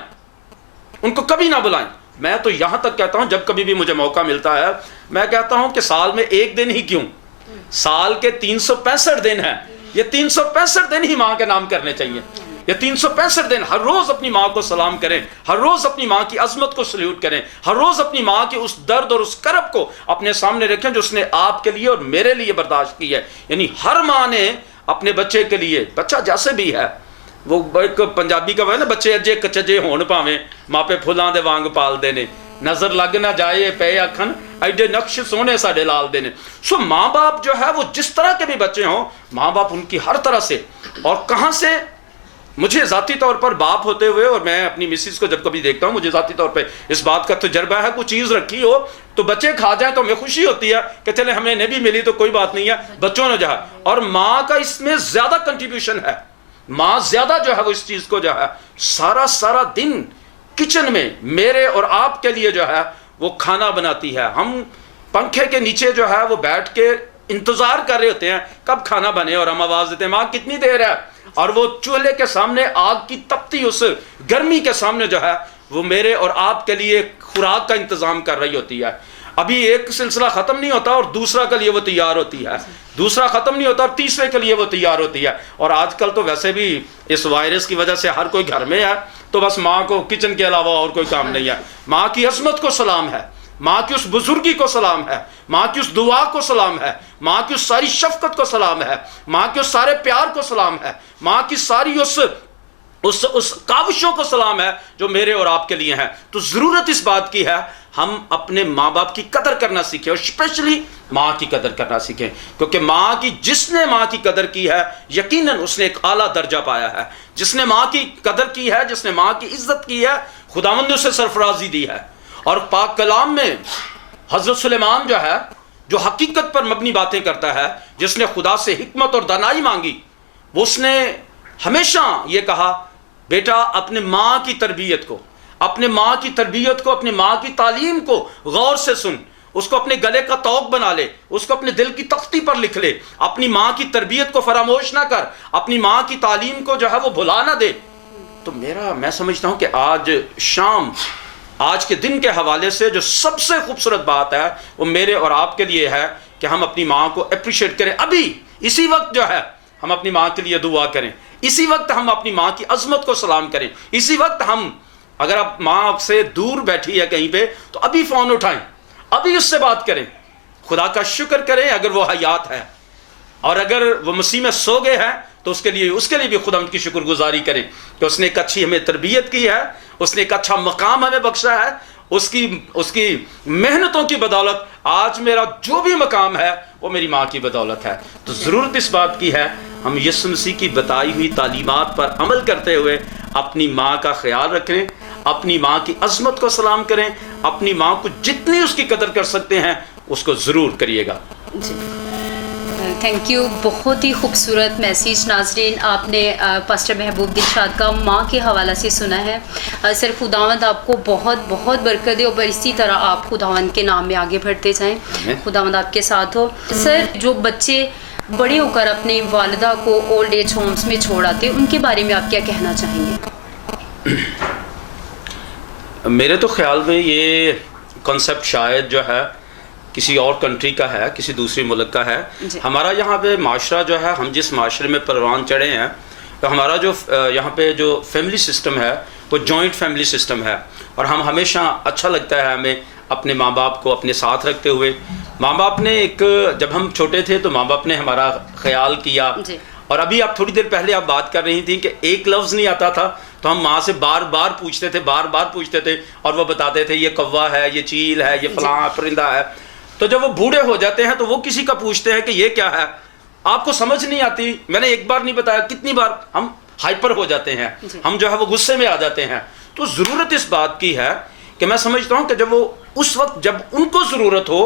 उनको कभी ना बुलाएं। मैं तो यहाँ तक कहता हूँ, जब कभी भी मुझे मौका मिलता है, मैं कहता हूँ कि साल में एक दिन ही क्यों, साल के 365 दिन हैं, ये 365 दिन ही माँ के नाम करने चाहिए। ये 365 दिन हर रोज़ अपनी माँ को सलाम करें, हर रोज़ अपनी माँ की अजमत को सल्यूट करें, हर रोज़ अपनी माँ के उस दर्द और उस करब को अपने सामने रखें जो उसने आपके लिए और मेरे लिए बर्दाश्त की है। यानी हर माँ ने अपने बच्चे के लिए, बच्चा जैसे भी है, वो एक पंजाबी का है ना, बच्चे अजे कचजे होण भावें मापे फुलां दे वांग पालदे ने, नज़र लग ना जाए पे आखन एडे नक्श सोने साडे लाल दे ने। सो माँ बाप जो है वो जिस तरह के भी बच्चे हों, माँ बाप उनकी हर तरह से, और कहाँ से मुझे ज़ाती तौर पर बाप होते हुए, और मैं अपनी मिसिस को जब कभी देखता हूँ, मुझे ज़ाती तौर पे इस बात का तजर्बा है, कोई चीज़ रखी हो तो बच्चे खा जाए तो हमें खुशी होती है कि चले हमें नहीं भी मिली तो कोई बात नहीं है, बच्चों ने जो है। और माँ का इसमें ज़्यादा कंट्रीब्यूशन है, माँ ज़्यादा जो है वो इस चीज़ को जो है सारा दिन किचन में मेरे और आपके लिए जो है वो खाना बनाती है। हम पंखे के नीचे जो है वो बैठ के इंतजार कर रहे होते हैं कब खाना बने, और हम आवाज देते हैं माँ कितनी देर है, और वो चूल्हे के सामने आग की तपती उस गर्मी के सामने जो है वो मेरे और आपके लिए खुराक का इंतजाम कर रही होती है। अभी एक सिलसिला खत्म नहीं होता और दूसरा के लिए वो तैयार होती है, दूसरा खत्म नहीं होता और तीसरे के लिए वो तैयार होती है। और आजकल तो वैसे भी इस वायरस की वजह से हर कोई घर में है, तो बस माँ को किचन के अलावा और कोई काम नहीं है। माँ की अजमत को सलाम है, माँ की उस बुजुर्गी को सलाम है, माँ की उस दुआ को सलाम है, माँ की उस सारी शफकत को सलाम है, माँ के उस सारे प्यार को सलाम है, माँ की सारी उस काविशों को सलाम है जो मेरे और आपके लिए हैं। तो ज़रूरत इस बात की है हम अपने माँ बाप की कदर करना सीखें, और स्पेशली माँ की कदर करना सीखें, क्योंकि माँ की जिसने माँ की कदर की है यकीनन उसने एक आला दर्जा पाया है। जिसने माँ की कदर की है, जिसने माँ की इज्जत की है, खुदावंद ने उसे सरफराजी दी है। और पाक कलाम में हज़रत सुलेमान जो है, जो हकीकत पर मबनी बातें करता है, जिसने खुदा से हिकमत और दानाई मांगी, वो उसने हमेशा ये कहा बेटा अपने माँ की तरबियत को, अपने माँ की तरबियत को, अपने माँ की तालीम को गौर से सुन, उसको अपने गले का तौक बना ले, उसको अपने दिल की तख्ती पर लिख ले, अपनी माँ की तरबियत को फरामोश ना कर, अपनी माँ की तालीम को जो है वो भुला ना दे। तो मैं समझता हूँ कि आज शाम, आज के दिन के हवाले से जो सबसे खूबसूरत बात है वो मेरे और आपके लिए है कि हम अपनी माँ को अप्रिशिएट करें। अभी इसी वक्त जो है हम अपनी माँ के लिए दुआ करें, इसी वक्त हम अपनी माँ की अजमत को सलाम करें, इसी वक्त हम, अगर आप माँ आपसे दूर बैठी है कहीं पे तो अभी फ़ोन उठाएं, अभी उससे बात करें, खुदा का शुक्र करें अगर वो हयात है, और अगर वो मसीह में सो गए हैं तो उसके लिए भी खुदा उनकी शुक्रगुजारी करें कि उसने एक अच्छी हमें तरबियत की है, उसने एक अच्छा मकाम हमें बख्शा है, उसकी मेहनतों की बदौलत आज मेरा जो भी मकाम है वो मेरी माँ की बदौलत है। तो ज़रूरत इस बात की है हम यीशु मसीह की बताई हुई तालीमात पर अमल करते हुए अपनी माँ का ख्याल रखें, अपनी माँ की अजमत को सलाम करें, अपनी माँ को जितनी उसकी कदर कर सकते हैं उसको ज़रूर करिएगा। थैंक यू, बहुत ही खूबसूरत मैसेज नाजरीन आपने पास्टर महबूब दिलशाद का माँ के हवाला से सुना है। सर खुदावंद आपको बहुत बहुत बरकत दे और इसी तरह आप खुदावंद के नाम में आगे बढ़ते जाएं, खुदावंद आपके साथ हो। सर जो बच्चे बड़े होकर अपने वालिदा को ओल्ड एज होम्स में छोड़ आते, उनके बारे में आप क्या कहना चाहेंगे? मेरे तो ख्याल में ये कॉन्सेप्ट शायद जो है किसी और कंट्री का है, किसी दूसरे मुल्क का है। हमारा यहाँ पे माशरा जो है, हम जिस माशरे में परवान चढ़े हैं, तो हमारा जो यहाँ पे जो फैमिली सिस्टम है वो जॉइंट फैमिली सिस्टम है, और हम हमेशा अच्छा लगता है हमें अपने माँ बाप को अपने साथ रखते हुए। माँ बाप ने जब हम छोटे थे तो माँ बाप ने हमारा ख्याल किया, और अभी आप थोड़ी देर पहले आप बात कर रही थी कि एक लफ्ज़ नहीं आता था तो हम माँ से बार बार पूछते थे और वो बताते थे ये कौवा है, ये चील है, ये फलां परिंदा है। तो जब वो बूढ़े हो जाते हैं तो वो किसी का पूछते हैं कि ये क्या है, आपको समझ नहीं आती, मैंने एक बार नहीं बताया, कितनी बार हम हाइपर हो जाते हैं, हम जो है वो गुस्से में आ जाते हैं। तो ज़रूरत इस बात की है कि मैं समझता हूँ कि जब वो उस वक्त जब उनको ज़रूरत हो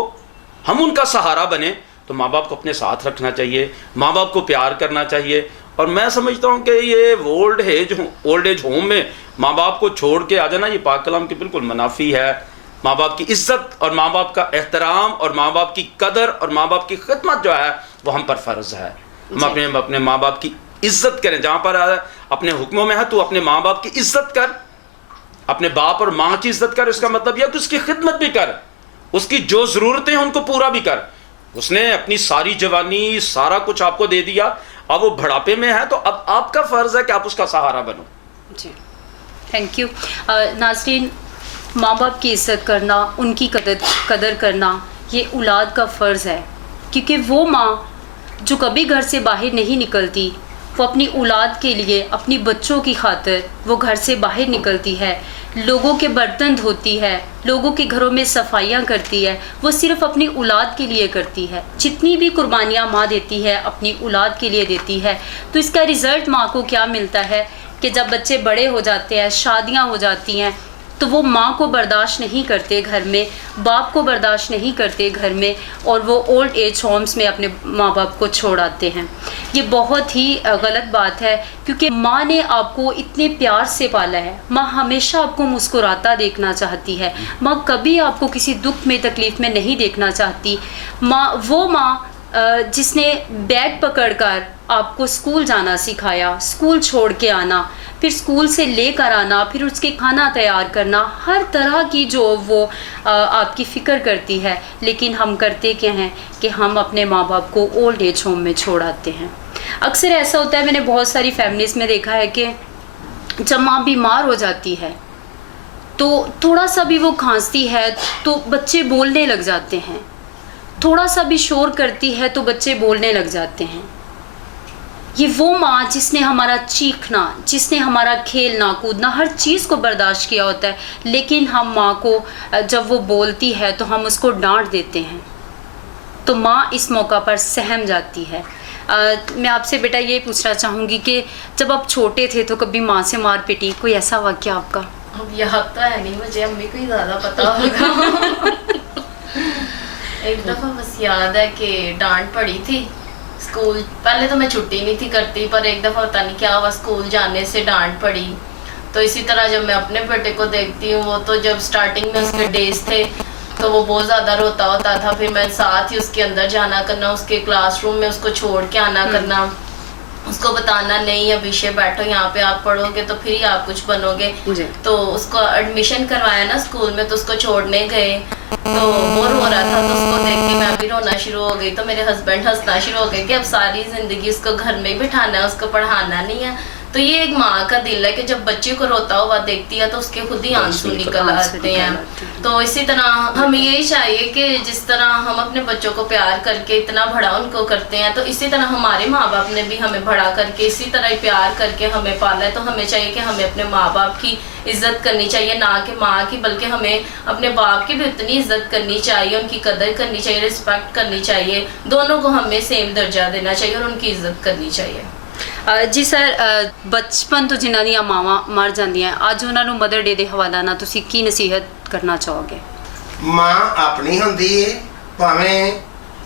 हम उनका सहारा बने, तो माँ बाप को अपने साथ रखना चाहिए, माँ बाप को प्यार करना चाहिए। और मैं समझता हूँ कि ये ओल्ड एज होम में माँ बाप को छोड़ के आ जाना, ये पाक कलाम के बिल्कुल मुनाफी है। माँ बाप की इज़्ज़त और माँ बाप का एहतराम और माँ बाप की कदर और माँ बाप की खिदमत जो है वो हम पर फ़र्ज़ है। हम अपने माँ बाप की इज़्ज़त करें, जहाँ पर अपने हुक्मों में है तो अपने माँ बाप की इज़्ज़त कर, अपने बाप और माँ की इज़्ज़त कर। इसका मतलब यह कि उसकी खिदमत भी कर, उसकी जो ज़रूरतें हैं उनको पूरा भी कर। उसने अपनी सारी जवानी सारा कुछ आपको दे दिया, अब वो बुढ़ापे में है तो अब आपका फ़र्ज़ है कि आप उसका सहारा बनो। जी थैंक यू। नाज़रीन, माँ बाप की इज़्ज़त करना, उनकी कदर करना ये औलाद का फ़र्ज़ है, क्योंकि वो माँ जो कभी घर से बाहर नहीं निकलती, वो अपनी औलाद के लिए, अपनी बच्चों की खातिर वो घर से बाहर निकलती है, लोगों के बर्तन धोती है, लोगों के घरों में सफाइयाँ करती है, वो सिर्फ़ अपनी औलाद के लिए करती है। जितनी भी कुर्बानियाँ माँ देती है अपनी औलाद के लिए देती है। तो इसका रिज़ल्ट माँ को क्या मिलता है कि जब बच्चे बड़े हो जाते हैं, शादियाँ हो जाती हैं, तो वो माँ को बर्दाश्त नहीं करते घर में, बाप को बर्दाश्त नहीं करते घर में, और वो ओल्ड एज होम्स में अपने माँ बाप को छोड़ आते हैं। ये बहुत ही गलत बात है, क्योंकि माँ ने आपको इतने प्यार से पाला है। माँ हमेशा आपको मुस्कुराता देखना चाहती है। माँ कभी आपको किसी दुख में, तकलीफ़ में नहीं देखना चाहती। वो माँ जिसने बैग पकड़कर आपको स्कूल जाना सिखाया, स्कूल छोड़ के आना, फिर स्कूल से लेकर आना, फिर उसके खाना तैयार करना, हर तरह की जो वो आपकी फ़िक्र करती है। लेकिन हम करते क्या हैं कि हम अपने माँ बाप को ओल्ड एज होम में छोड़ आते हैं। अक्सर ऐसा होता है, मैंने बहुत सारी फैमिलीज़ में देखा है कि जब माँ बीमार हो जाती है तो थोड़ा सा भी वो खांसती है तो बच्चे बोलने लग जाते हैं, थोड़ा सा भी शोर करती है तो बच्चे बोलने लग जाते हैं। ये वो माँ जिसने हमारा चीखना, जिसने हमारा खेलना कूदना, हर चीज़ को बर्दाश्त किया होता है, लेकिन हम माँ को जब वो बोलती है तो हम उसको डांट देते हैं। तो माँ इस मौका पर सहम जाती है। मैं आपसे बेटा ये पूछना चाहूँगी कि जब आप छोटे थे तो कभी माँ से मार पिटी, कोई ऐसा वाक़या आपका? अब याद तो है नहीं मुझे, अम्मी को ही ज़्यादा पता होगा। एक दफ़ा बस याद है कि डांट पड़ी थी स्कूल। पहले तो मैं छुट्टी नहीं थी करती, पर एक दफ़ा पता नहीं क्या हुआ, स्कूल जाने से डांट पड़ी। तो इसी तरह जब मैं अपने बेटे को देखती हूँ, वो तो जब स्टार्टिंग में उसके डेज थे तो वो बहुत ज़्यादा रोता होता था, फिर मैं साथ ही उसके अंदर जाना करना, उसके क्लासरूम में उसको छोड़ के आना करना, उसको बताना नहीं अब पीछे बैठो, यहाँ पे आप पढ़ोगे तो फिर ही आप कुछ बनोगे। तो उसको एडमिशन करवाया ना स्कूल में, तो उसको छोड़ने गए तो वो रो रहा था, तो उसको देख के मैं भी रोना शुरू हो गई। तो मेरे हस्बैंड हंसना शुरू हो गए कि अब सारी ज़िंदगी उसको घर में ही बिठाना है, उसको पढ़ाना नहीं है। तो ये एक माँ का दिल है कि जब बच्चे को रोता हुआ देखती है तो उसके खुद ही आंसू निकल आते हैं। तो इसी तरह हमें यही चाहिए कि जिस तरह हम अपने बच्चों को प्यार करके इतना बड़ा उनको करते हैं, तो इसी तरह हमारे माँ बाप ने भी हमें बड़ा करके इसी तरह ही प्यार करके हमें पाला है। तो हमें चाहिए कि हमें अपने माँ बाप की इज्जत करनी चाहिए, ना कि माँ की, बल्कि हमें अपने बाप की भी उतनी इज्जत करनी चाहिए, उनकी कदर करनी चाहिए, रिस्पेक्ट करनी चाहिए। दोनों को हमें सेम दर्जा देना चाहिए और उनकी इज्जत करनी चाहिए। जी सर, बचपन तो जिन्हां ਦੀਆਂ ਮਾਵਾਂ ਮਰ ਜਾਂਦੀਆਂ, ਅੱਜ ਉਹਨਾਂ ਨੂੰ ਮਦਰ ਡੇ ਦੇ ਹਵਾਲਾ ਨਾਲ ਤੁਸੀਂ ਕੀ ਨਸੀਹਤ ਕਰਨਾ ਚਾਹੋਗੇ? ਮਾਂ ਆਪਣੀ ਹੁੰਦੀ ਏ, ਭਾਵੇਂ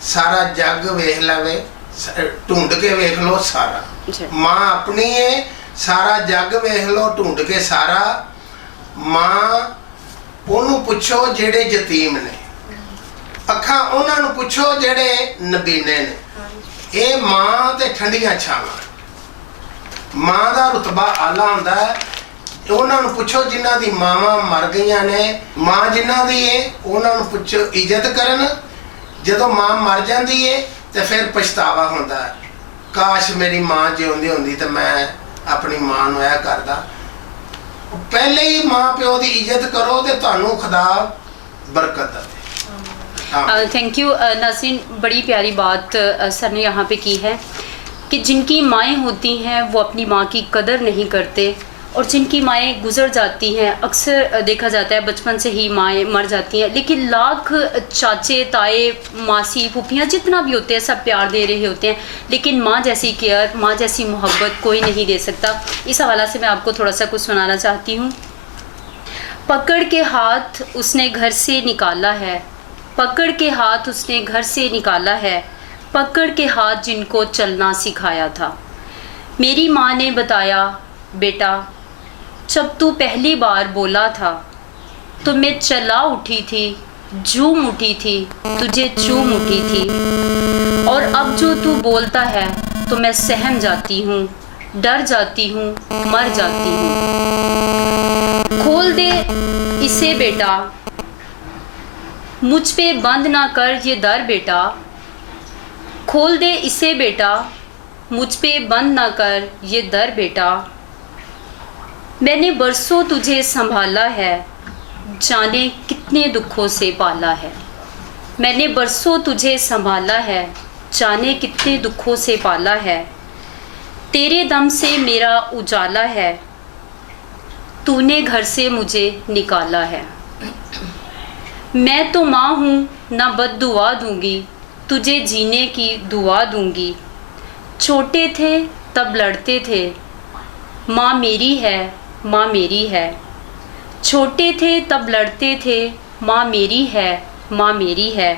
ਸਾਰਾ ਜੱਗ ਵੇਖ ਲਵੇ, ਢੂੰਡ ਕੇ ਵੇਖ ਲਓ ਸਾਰਾ। ਮਾਂ ਆਪਣੀ ਏ, ਸਾਰਾ ਜੱਗ ਵੇਖ ਲਓ ਢੂੰਡ ਕੇ ਸਾਰਾ। ਮਾਂ ਉਹਨੂੰ ਪੁੱਛੋ ਜਿਹੜੇ ਯਤੀਮ ਨੇ, ਅੱਖਾਂ ਉਹਨਾਂ ਨੂੰ ਪੁੱਛੋ ਜਿਹੜੇ ਨਬੀਨੇ ਨੇ। ਇਹ ਮਾਂ ਤੇ ਠੰਡੀਆਂ ਛਾਵਾਂ। ਮਾਂ ਦਾ ਰੁਤਬਾ ਆਲਾ ਹੁੰਦਾ ਹੈ। ਉਹਨਾਂ ਨੂੰ ਪੁੱਛੋ ਜਿਨ੍ਹਾਂ ਦੀ ਮਾਵਾਂ ਮਰ ਗਈਆਂ ਨੇ, ਮਾਂ ਜਿਨ੍ਹਾਂ ਦੀ ਏ ਉਹਨਾਂ ਨੂੰ ਪੁੱਛੋ, ਇੱਜ਼ਤ ਕਰਨ। ਜਦੋਂ ਮਾਂ ਮਰ ਜਾਂਦੀ ਏ ਤੇ ਫਿਰ ਪਛਤਾਵਾ ਹੁੰਦਾ ਹੈ, ਕਾਸ਼ ਮੇਰੀ ਮਾਂ ਜਿਉਂਦੀ ਹੁੰਦੀ ਤੇ ਮੈਂ ਆਪਣੀ ਮਾਂ ਨੂੰ ਇਹ ਕਰਦਾ। ਪਹਿਲੇ ਹੀ ਮਾਂ ਪਿਓ ਦੀ ਇੱਜ਼ਤ ਕਰੋ ਤੇ ਤੁਹਾਨੂੰ ਖੁਦਾ बरकत दे। थैंक यू नाज़रीन, बड़ी प्यारी बात सर ने यहाँ पे की है कि जिनकी माएँ होती हैं वो अपनी माँ की कदर नहीं करते, और जिनकी माएँ गुज़र जाती हैं, अक्सर देखा जाता है बचपन से ही माएँ मर जाती हैं, लेकिन लाख चाचे ताए मासी फूफियाँ जितना भी होते हैं सब प्यार दे रहे होते हैं, लेकिन माँ जैसी केयर, माँ जैसी मोहब्बत कोई नहीं दे सकता। इस हवाला से मैं आपको थोड़ा सा कुछ सुनाना चाहती हूँ। पकड़ के हाथ उसने घर से निकाला है, पकड़ के हाथ उसने घर से निकाला है, पकड़ के हाथ जिनको चलना सिखाया था। मेरी माँ ने बताया, बेटा जब तू पहली बार बोला था तो मैं चला उठी थी, झूम उठी थी, तुझे चूम उठी थी, और अब जो तू बोलता है तो मैं सहम जाती हूँ, डर जाती हूँ, मर जाती हूँ। खोल दे इसे बेटा, मुझ पे बंद ना कर ये दर बेटा, खोल दे इसे बेटा, मुझ पे बंद ना कर ये दर बेटा। मैंने बरसों तुझे संभाला है, जाने कितने दुखों से पाला है। मैंने बरसों तुझे संभाला है, जाने कितने दुखों से पाला है। तेरे दम से मेरा उजाला है, तूने घर से मुझे निकाला है। मैं तो माँ हूँ ना बद्दुआ दूँगी, तुझे जीने की दुआ दूँगी। छोटे थे तब लड़ते थे, माँ मेरी है, माँ मेरी है। छोटे थे तब लड़ते थे, माँ मेरी है, माँ मेरी है।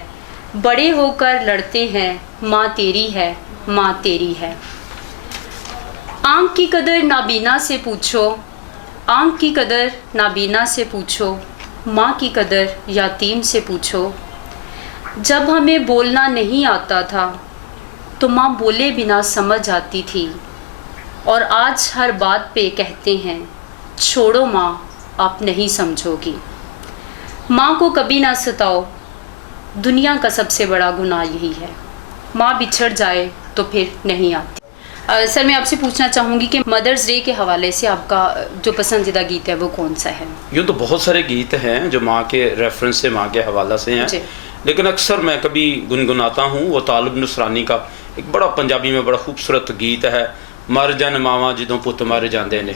बड़े होकर लड़ते हैं, माँ तेरी है, माँ तेरी है। आँख की कदर नाबीना से पूछो, आँख की कदर नाबीना से पूछो, माँ की कदर यतीम से पूछो। जब हमें बोलना नहीं आता था तो माँ बोले बिना समझ आती थी, और आज हर बात पे कहते हैं छोड़ो माँ आप नहीं समझोगी। माँ को कभी ना सताओ, दुनिया का सबसे बड़ा गुनाह यही है। माँ बिछड़ जाए तो फिर नहीं आती। सर मैं आपसे पूछना चाहूँगी कि मदर्स डे के हवाले से आपका जो पसंदीदा गीत है वो कौन सा है? यूँ तो बहुत सारे गीत हैं जो माँ के रेफरेंस से, माँ के हवाला से हैं, लेकिन अक्सर मैं कभी गुनगुनाता हूँ वो तालिब नुसरानी का एक बड़ा पंजाबी में बड़ा खूबसूरत गीत है, मर जान मावा जिदों पुत मर जाते ने,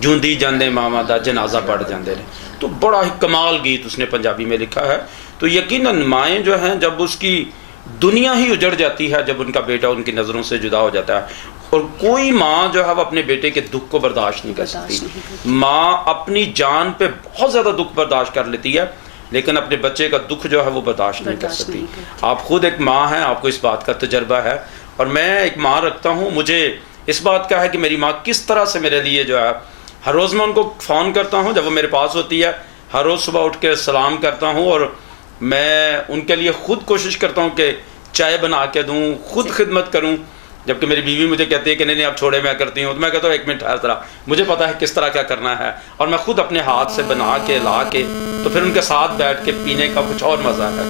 जूंदी जाते मावा दा जनाजा पड़ जाते ने। तो बड़ा ही कमाल गीत उसने पंजाबी में लिखा है। तो यकीनन माएँ जो हैं, जब उसकी दुनिया ही उजड़ जाती है, जब उनका बेटा उनकी नज़रों से जुदा हो जाता है, और कोई माँ जो है वो अपने बेटे के दुख को बर्दाश्त नहीं कर सकती। माँ अपनी जान पे बहुत ज़्यादा दुख बर्दाश्त कर लेती है, लेकिन अपने बच्चे का दुख जो है वो बर्दाश्त नहीं कर सकती। आप खुद एक माँ हैं, आपको इस बात का तजर्बा है, और मैं एक माँ रखता हूँ, मुझे इस बात का है कि मेरी माँ किस तरह से मेरे लिए जो है, हर रोज़ मैं उनको फ़ोन करता हूँ जब वो मेरे पास होती है, हर रोज़ सुबह उठ के सलाम करता हूँ, और मैं उनके लिए ख़ुद कोशिश करता हूँ कि चाय बना के दूँ, खुद खिदमत करूँ। जबकि मेरी बीवी मुझे कहती है कि नहीं आप छोड़े, मैं करती हूँ, तो मैं कहता हूँ एक मिनट ठहर जरा, मुझे पता है किस तरह क्या करना है, और मैं खुद अपने हाथ से बना के ला के तो फिर उनके साथ बैठ के पीने का कुछ और मज़ा है।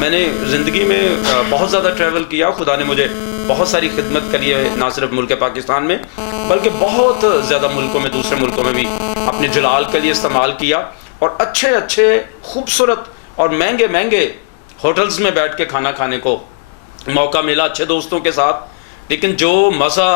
मैंने ज़िंदगी में बहुत ज़्यादा ट्रैवल किया, खुदा ने मुझे बहुत सारी खिदमत करी है, ना सिर्फ मुल्क पाकिस्तान में बल्कि बहुत ज़्यादा मुल्कों में, दूसरे मुल्कों में भी अपने जलाल के लिए इस्तेमाल किया, और अच्छे अच्छे खूबसूरत और महंगे महंगे होटल्स में बैठ के खाना खाने को मौका मिला, अच्छे दोस्तों के साथ। लेकिन जो मज़ा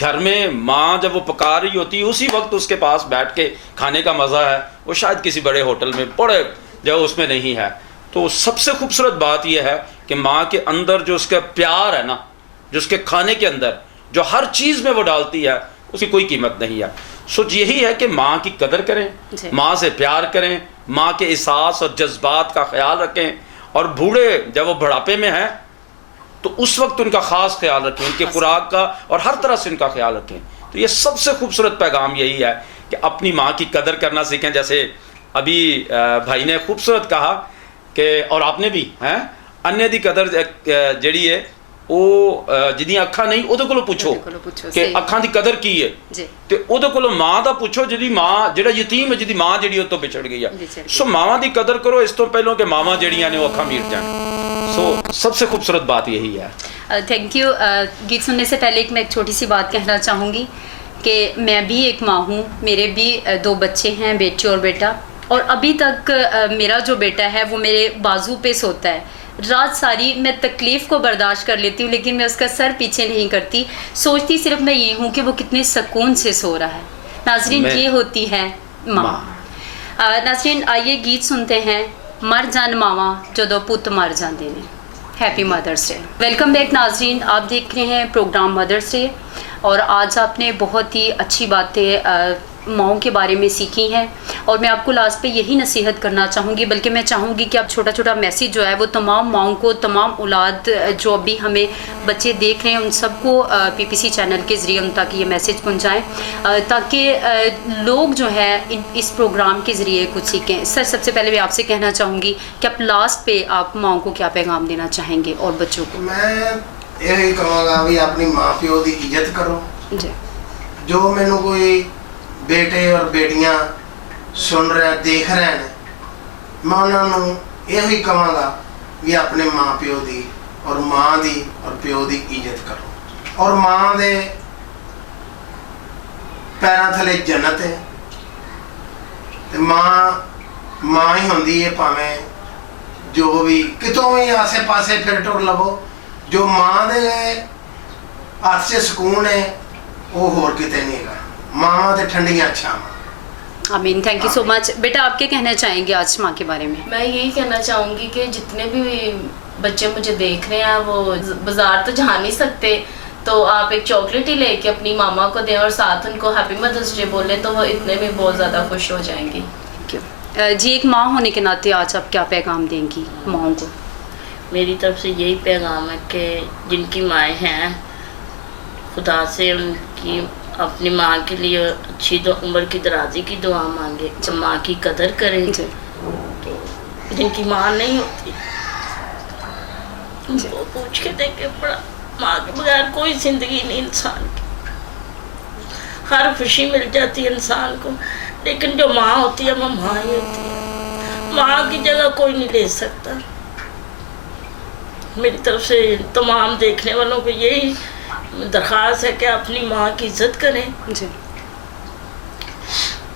घर में माँ जब वो पका रही होती है उसी वक्त उसके पास बैठ के खाने का मज़ा है, वो शायद किसी बड़े होटल में, बड़े जो उसमें नहीं है। तो सबसे खूबसूरत बात यह है कि माँ के अंदर जो उसका प्यार है ना, जो उसके खाने के अंदर जो हर चीज़ में वो डालती है, उसकी कोई कीमत नहीं है। सो यही है कि माँ की कदर करें, माँ से प्यार करें, माँ के एहसास और जज्बात का ख्याल रखें, और बूढ़े जब वो बुढ़ापे में हैं तो उस वक्त उनका ख़ास ख्याल रखें, उनके खुराक का और हर तरह से उनका ख्याल रखें। तो ये सबसे खूबसूरत पैगाम यही है कि अपनी माँ की कदर करना सीखें। जैसे अभी भाई ने खूबसूरत कहा कि, और आपने भी हैं, अन्य दी कदर जड़ी है वो जिहदियां अखां नहीं उहदे कोलों पुछो कि अखां दी कदर की है, ते उहदे कोलों माँ दा पुछो जिहदी माँ, जिहड़ा यतीम है, जिहदी माँ जिहड़ी उस तो बिछड़ गई है। सो मावां दी कदर करो इस तो पहलों कि मावां जिहड़ियां ने वो अखां मीट जान। सो सबसे खूबसूरत बात यही है। Thank you. गीत सुनने से पहले मैं एक छोटी सी बात कहना चाहूँगी कि मैं भी एक माँ हूँ, मेरे भी 2 बच्चे हैं, बेटी और बेटा, और अभी तक मेरा जो बेटा है वो मेरे बाजू पे सोता है। रात सारी मैं तकलीफ़ को बर्दाश्त कर लेती हूँ, लेकिन मैं उसका सर पीछे नहीं करती, सोचती सिर्फ मैं ये हूँ कि वो कितने सुकून से सो रहा है। नाज़रीन, ये होती है माँ। नाज़रीन, आइए गीत सुनते हैं, मर जान मावा जदों पुत मर जाते ने। Happy mother's day. Welcome back नाज़रीन, आप देख रहे हैं प्रोग्राम मदर्स डे, और आज आपने बहुत ही अच्छी बातें माओं के बारे में सीखी हैं, और मैं आपको लास्ट पे यही नसीहत करना चाहूँगी, बल्कि मैं चाहूँगी कि आप छोटा छोटा मैसेज जो है वो तमाम माओं को, तमाम औलाद जो अभी हमें बच्चे देख रहे हैं उन सबको PPC चैनल के ज़रिए उन तक ये मैसेज पहुँचाएँ, ताकि लोग जो है इस प्रोग्राम के ज़रिए कुछ सीखें। सर, सबसे पहले मैं आपसे कहना चाहूँगी कि आप लास्ट पे आप माओं को क्या पैगाम देना चाहेंगे और बच्चों को? मैं यही कहूँगा भी अपनी माँ प्यो की इज्जत करो जी। जो मैनू कोई बेटे और बेटियां सुन रहे देख रहे हैं, मैं उन्होंने यही कहूँगा भी अपने माँ प्यो की और माँ की और प्यो की इज्जत करो, और माँ दे पैरों थले जन्नत है, ते माँ ही होंदी है, भावें जो भी कितों भी आसे पासे फिर टुर लवो, जो माँ दे हाथ से सुकून है वो होर किते नहीं है। माँ ते ठंडियां छावां। आमीन। Thank you so much. बेटा, आप क्या कहना चाहेंगे आज माँ के बारे में? मैं यही कहना चाहूँगी कि जितने भी बच्चे मुझे देख रहे हैं वो बाज़ार तो जा नहीं सकते, तो आप एक चॉकलेट ही लेके अपनी मामा को दें और साथ उनको हैप्पी मदर्स डे बोले, तो वो इतने में बहुत ज़्यादा खुश हो जाएंगी। जी, एक माँ होने के नाते आज आप क्या पैगाम देंगी माँओं को? मेरी तरफ से यही पैगाम है कि जिनकी माएँ हैं, खुदा से उनकी अपनी माँ के लिए अच्छी उम्र की दराजी की दुआ मांगे, माँ की कदर करें। तो जिनकी माँ नहीं होती उनको पूछ के देखे पड़ा, माँ के बगैर कोई जिंदगी नहीं इंसान की। हर खुशी मिल जाती है इंसान को, लेकिन जो माँ होती है वो माँ ही होती है, माँ की जगह कोई नहीं ले सकता। मेरी तरफ से तमाम देखने वालों को यही दरख्वास्त है कि अपनी माँ की इज्जत करें जी।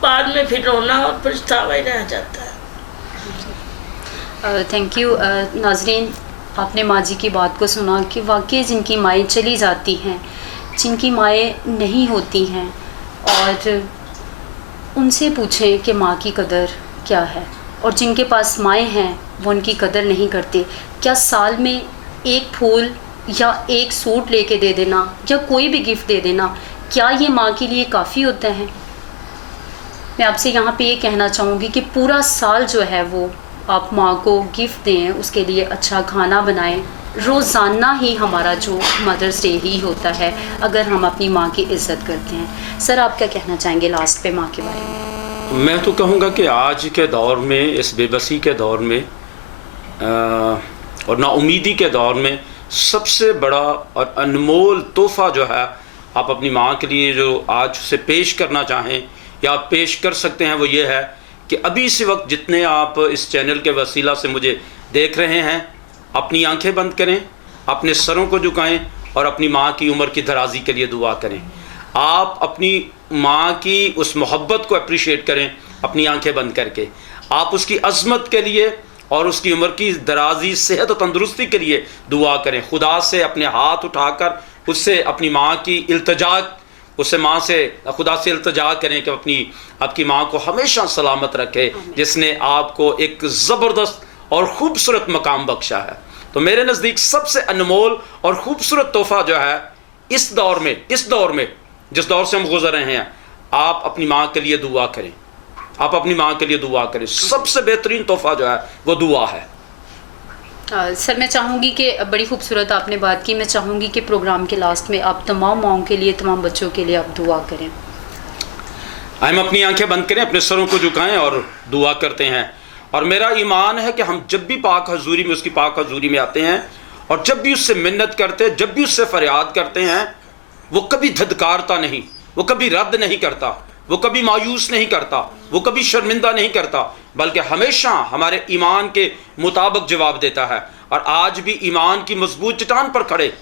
बाद में फिर रोना और पछतावा ही रह जाता है। Thank you. नाजरीन, आपने माँ जी की बात को सुना कि वाकई जिनकी माएँ चली जाती हैं, जिनकी माएँ नहीं होती हैं, और उनसे पूछें कि माँ की कदर क्या है, और जिनके पास माएँ हैं वो उनकी कदर नहीं करते। क्या साल में एक फूल या एक सूट लेके दे देना या कोई भी गिफ्ट दे देना, क्या ये माँ के लिए काफ़ी होता है? मैं आपसे यहाँ पे ये कहना चाहूँगी कि पूरा साल जो है वो आप माँ को गिफ्ट दें, उसके लिए अच्छा खाना बनाएं। रोज़ाना ही हमारा जो मदर्स डे ही होता है अगर हम अपनी माँ की इज़्ज़त करते हैं। सर, आप क्या कहना चाहेंगे लास्ट पे माँ के बारे में? मैं तो कहूँगा कि आज के दौर में, इस बेबसी के दौर में और नाउमीदी के दौर में सबसे बड़ा और अनमोल तोहफ़ा जो है आप अपनी माँ के लिए जो आज उसे पेश करना चाहें या आप पेश कर सकते हैं, वो ये है कि अभी इसी वक्त जितने आप इस चैनल के वसीला से मुझे देख रहे हैं, अपनी आंखें बंद करें, अपने सरों को झुकाएं और अपनी माँ की उम्र की दराजी के लिए दुआ करें। आप अपनी माँ की उस मोहब्बत को अप्रिशिएट करें अपनी आंखें बंद करके। आप उसकी अज़मत के लिए और उसकी उम्र की दराजी, सेहत और तंदुरुस्ती के लिए दुआ करें। खुदा से अपने हाथ उठाकर उससे अपनी माँ की इल्तिजा, उससे माँ से खुदा से इल्तिजा करें कि आपकी माँ को हमेशा सलामत रखे, जिसने आपको एक ज़बरदस्त और ख़ूबसूरत मकाम बख्शा है। तो मेरे नज़दीक सबसे अनमोल और ख़ूबसूरत तोहफ़ा जो है इस दौर में जिस दौर से हम गुज़र रहे हैं, आप अपनी माँ के लिए दुआ करें। आप अपनी माँ के लिए दुआ करें। सबसे बेहतरीन तोहफ़ा जो है वो दुआ है। सर, मैं चाहूँगी कि बड़ी खूबसूरत आपने बात की। मैं चाहूँगी कि प्रोग्राम के लास्ट में आप तमाम माँओं के लिए, तमाम बच्चों के लिए आप दुआ करें। हम अपनी आंखें बंद करें, अपने सरों को झुकाएं और दुआ करते हैं। और मेरा ईमान है कि हम जब भी पाक हजूरी में, उसकी पाक हजूरी में आते हैं और जब भी उससे मिन्नत करते हैं, जब भी उससे फरियाद करते हैं, वो कभी धदकारता नहीं, वो कभी रद्द नहीं करता, वो कभी मायूस नहीं करता, वो कभी शर्मिंदा नहीं करता, बल्कि हमेशा हमारे ईमान के मुताबिक जवाब देता है। और आज भी ईमान की मजबूत चट्टान पर खड़े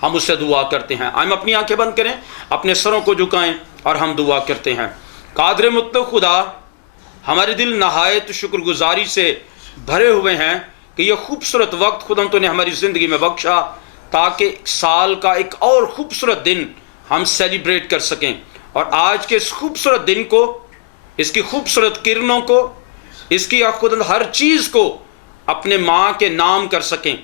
हम उससे दुआ करते हैं। हम अपनी आंखें बंद करें, अपने सरों को झुकाएं और हम दुआ करते हैं। कादर मुतलक खुदा, हमारे दिल नहायत शुक्रगुजारी से भरे हुए हैं कि यह खूबसूरत वक्त खुदा तूने हमारी ज़िंदगी में बख्शा, ताकि साल का एक और ख़ूबसूरत दिन हम सेलिब्रेट कर सकें। और आज के इस खूबसूरत दिन को, इसकी खूबसूरत किरणों को, इसकी खुदा हर चीज़ को अपने माँ के नाम कर सकें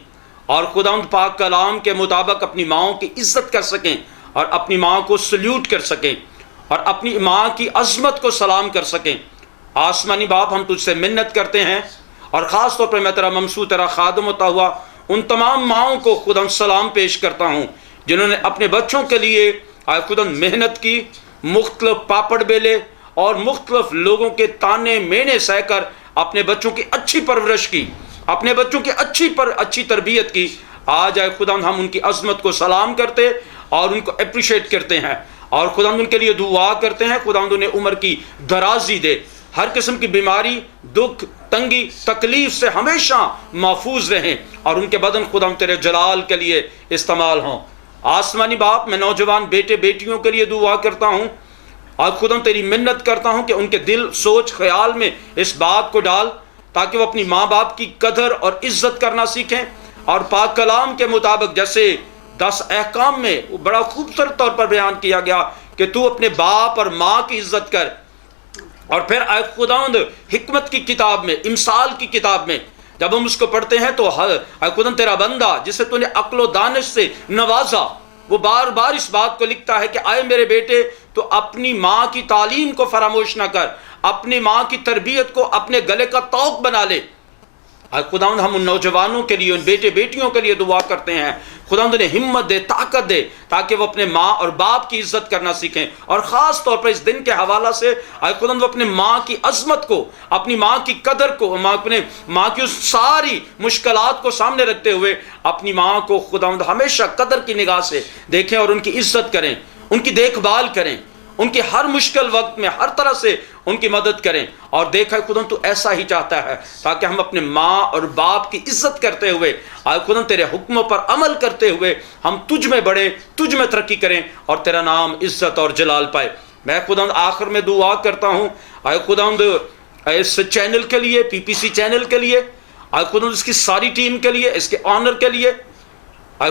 और खुदा पाक कलाम के मुताबिक अपनी माँओं की इज़्ज़त कर सकें और अपनी माँ को सल्यूट कर सकें और अपनी माँ की अज़मत को सलाम कर सकें। आसमानी बाप, हम तुझसे मिन्नत करते हैं और ख़ास तौर पर मैं तेरा ममसू, तेरा खादम होता हुआ उन तमाम माँओं को खुदा सलाम पेश करता हूँ जिन्होंने अपने बच्चों के लिए खुदा मेहनत की, मुख्तलिफ पापड़ बेले और मुख्तलिफ लोगों के ताने मेने सहकर अपने बच्चों की अच्छी परवरिश की, अपने बच्चों की अच्छी तरबियत की। आज आए खुदा हम उनकी अज़मत को सलाम करते और उनको अप्रिशिएट करते हैं और खुदा उनके लिए दुआ करते हैं। खुदा उन्हें उम्र की दराजी दे, हर किस्म की बीमारी, दुख, तंगी, तकलीफ से हमेशा महफूज रहें और उनके बदन खुदा तेरे जलाल के लिए इस्तेमाल हों। आसमानी बाप, मैं नौजवान बेटे बेटियों के लिए दुआ करता हूँ और खुदा तेरी मिन्नत करता हूँ कि उनके दिल, सोच, ख्याल में इस बात को डाल ताकि वो अपनी माँ बाप की कदर और इज़्ज़त करना सीखें और पाक कलाम के मुताबिक जैसे 10 अहकाम में बड़ा खूबसूरत तौर पर बयान किया गया कि तू अपने बाप और माँ की इज़्ज़त कर। और फिर खुदावंद हिकमत की किताब में, इमसाल की किताब में जब हम उसको पढ़ते हैं तो खुदा तेरा बंदा जिसे तूने अक्ल व दानिश से नवाजा, वो बार बार इस बात को लिखता है कि आए मेरे बेटे, तो अपनी माँ की तालीम को फरामोश ना कर, अपनी माँ की तरबियत को अपने गले का तौक बना ले। खुदावंद हम उन नौजवानों के लिए, उन बेटे बेटियों के लिए दुआ करते हैं, खुदावंद उन्हें हिम्मत दे, ताकत दे, ताकि वो अपने माँ और बाप की इज्जत करना सीखें। और ख़ास तौर पर इस दिन के हवाला से खुदावंद अपने माँ की अजमत को, अपनी माँ की कदर को, अपने माँ की उस सारी मुश्किलात को सामने रखते हुए अपनी माँ को खुदावंद हमेशा कदर की निगाह से देखें और उनकी इज्जत करें, उनकी देखभाल करें, उनकी हर मुश्किल वक्त में हर तरह से उनकी मदद करें। और देखा खुदा तू ऐसा ही चाहता है, ताकि हम अपने माँ और बाप की इज्जत करते हुए, खुदा तेरे हुक्मों पर अमल करते हुए हम तुझ में बढ़े, तुझ में तरक्की करें और तेरा नाम इज्जत और जलाल पाए। मैं खुदा आखिर में दुआ करता हूँ खुदा इस चैनल के लिए, PPC चैनल के लिए, खुदा इसकी सारी टीम के लिए, इसके ऑनर के लिए,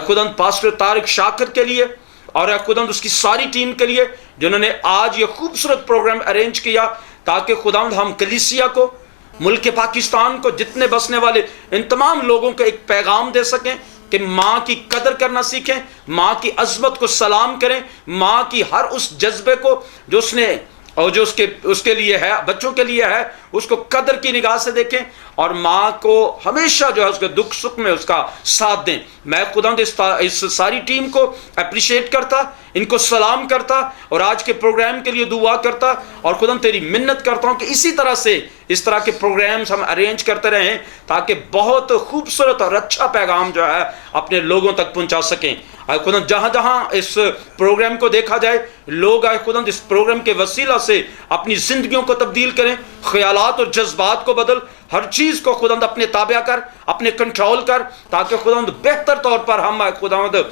खुदा पास्टर तारिक शाकिर के लिए और खुदावंद उसकी सारी टीम के लिए, जिन्होंने आज ये खूबसूरत प्रोग्राम अरेंज किया, ताकि खुदावंद हम कलीसिया को, मुल्क पाकिस्तान को, जितने बसने वाले इन तमाम लोगों को एक पैगाम दे सकें कि माँ की कदर करना सीखें, माँ की अज़मत को सलाम करें, माँ की हर उस जज्बे को जो उसने और जो उसके लिए है, बच्चों के लिए है, उसको कदर की निगाह से देखें और माँ को हमेशा जो है उसके दुख सुख में उसका साथ दें। मैं खुदावंद इस सारी टीम को अप्रिशिएट करता, इनको सलाम करता और आज के प्रोग्राम के लिए दुआ करता और खुदावंद तेरी मिन्नत करता हूँ कि इसी तरह से इस तरह के प्रोग्राम्स हम अरेंज करते रहें, ताकि बहुत खूबसूरत और अच्छा पैगाम जो है अपने लोगों तक पहुँचा सकें। खुदा जहाँ जहाँ इस प्रोग्राम को देखा जाए, लोग खुदा इस प्रोग्राम के वसीला से अपनी ज़िंदगियों को तब्दील करें, ख्यालात और जज्बात को बदल, हर चीज़ को खुदा अपने ताबा कर, अपने कंट्रोल कर, ताकि खुदा बेहतर तौर पर हम खुदा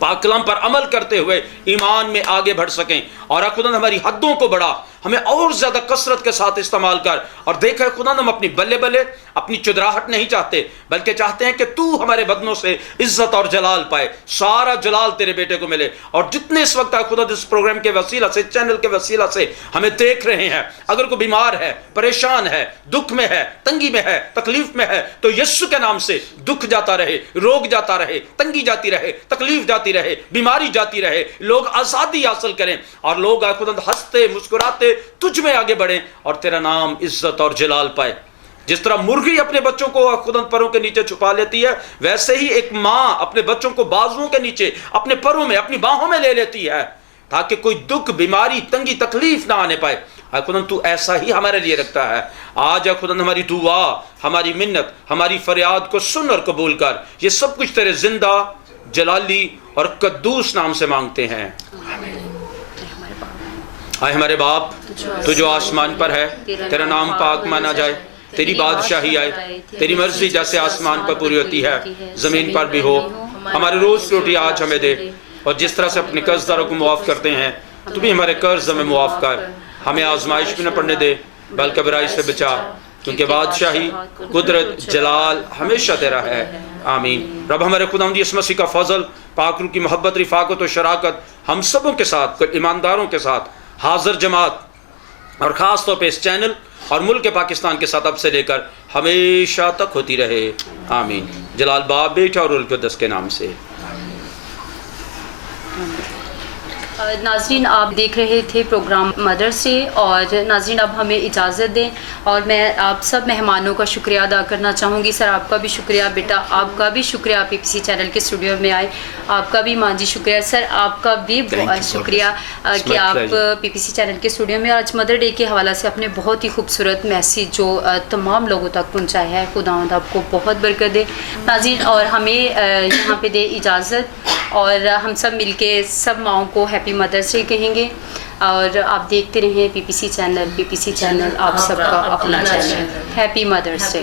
पाक कलाम पर अमल करते हुए ईमान में आगे बढ़ सकें। और खुदा हमारी हद्दों को बढ़ा, हमें और ज़्यादा कसरत के साथ इस्तेमाल कर। और देखा खुदा हम अपनी बल्ले बल्ले, अपनी चुदराहट नहीं चाहते, बल्कि चाहते हैं कि तू हमारे बदनों से इज्जत और जलाल पाए, सारा जलाल तेरे बेटे को मिले। और जितने इस वक्त खुदा इस प्रोग्राम के वसीला से, चैनल के वसीला से हमें देख रहे हैं, अगर कोई बीमार है, परेशान है, दुख में है, तंगी में है, तकलीफ में है, तो यीशु के नाम से दुख जाता रहे, रोग जाता रहे, तंगी जाती रहे, तकलीफ जाती रहे, बीमारी जाती रहे, लोग आज़ादी हासिल करें और लोग खुदा हंसते मुस्कुराते तुझ में आगे बढ़ें और तेरा नाम इज्जत और जलाल पाए। जिस तरह मुर्गी अपने बच्चों को खुदा परों के नीचे छुपा लेती है, वैसे ही एक माँ अपने बच्चों को बाजुओं के नीचे, अपने परों में, अपनी बाहों में ले लेती है, ताकि कोई दुख, बीमारी, तंगी, तकलीफ ना आने पाए। खुदा तू ऐसा ही हमारे लिए रखता है। आज खुदा हमारी दुआ, हमारी मिन्नत, हमारी फरियाद को सुन और कबूल कर। ये सब कुछ तेरे जिंदा, जलाली और कद्दूस नाम से मांगते हैं। आए हमारे बाप, तू जो आसमान पर है, तेरा नाम पाक माना जाए, तेरी बादशाही आए, तेरी मर्जी जैसे आसमान पर पूरी होती है ज़मीन पर भी हो। हमारे रोज़ की रोटी आज हमें दे, और जिस तरह से अपने कर्जदारों को मुआफ़ करते हैं, तू भी हमारे कर्ज हमें मुआफ़ कर। हमें आजमाइश में न पड़ने दे, बल्कि बुराई से बचा, क्योंकि बादशाही, कुदरत, जलाल हमेशा तेरा है। आमीन। रब हमारे खुदावंद यीशु मसीह का फजल, पाक रूह की मोहब्बत, रिफाकत और शराकत हम सबों के साथ, ईमानदारों के साथ, हाजिर जमात और ख़ास तौर पे इस चैनल और मुल्क पाकिस्तान के साथ अब से लेकर हमेशा तक होती रहे। आमीन। जलाल बाप, बेटा और रुल कुद्दस के नाम से। नाज़रीन, आप देख रहे थे प्रोग्राम मदर्स डे। और नाज़रीन, अब हमें इजाज़त दें और मैं आप सब मेहमानों का शुक्रिया अदा करना चाहूँगी। सर, आपका भी शुक्रिया, बेटा आपका भी शुक्रिया, आप PPC चैनल के स्टूडियो में आए, आपका भी माँ जी शुक्रिया। सर, आपका भी बहुत शुक्रिया कि आप PPC चैनल के स्टूडियो में आज मदर डे के हवाले से अपने बहुत ही खूबसूरत मैसेज जो तमाम लोगों तक पहुँचाया है। खुदावंद आपको बहुत बरकत दे नाज़रीन, और हमें यहाँ पे दे इजाज़त, और हम सब मिलके सब माओं को हैप्पी मदर्स डे कहेंगे। और आप देखते रहें PPC चैनल आप सबका अपना चैनल। Happy mother's day.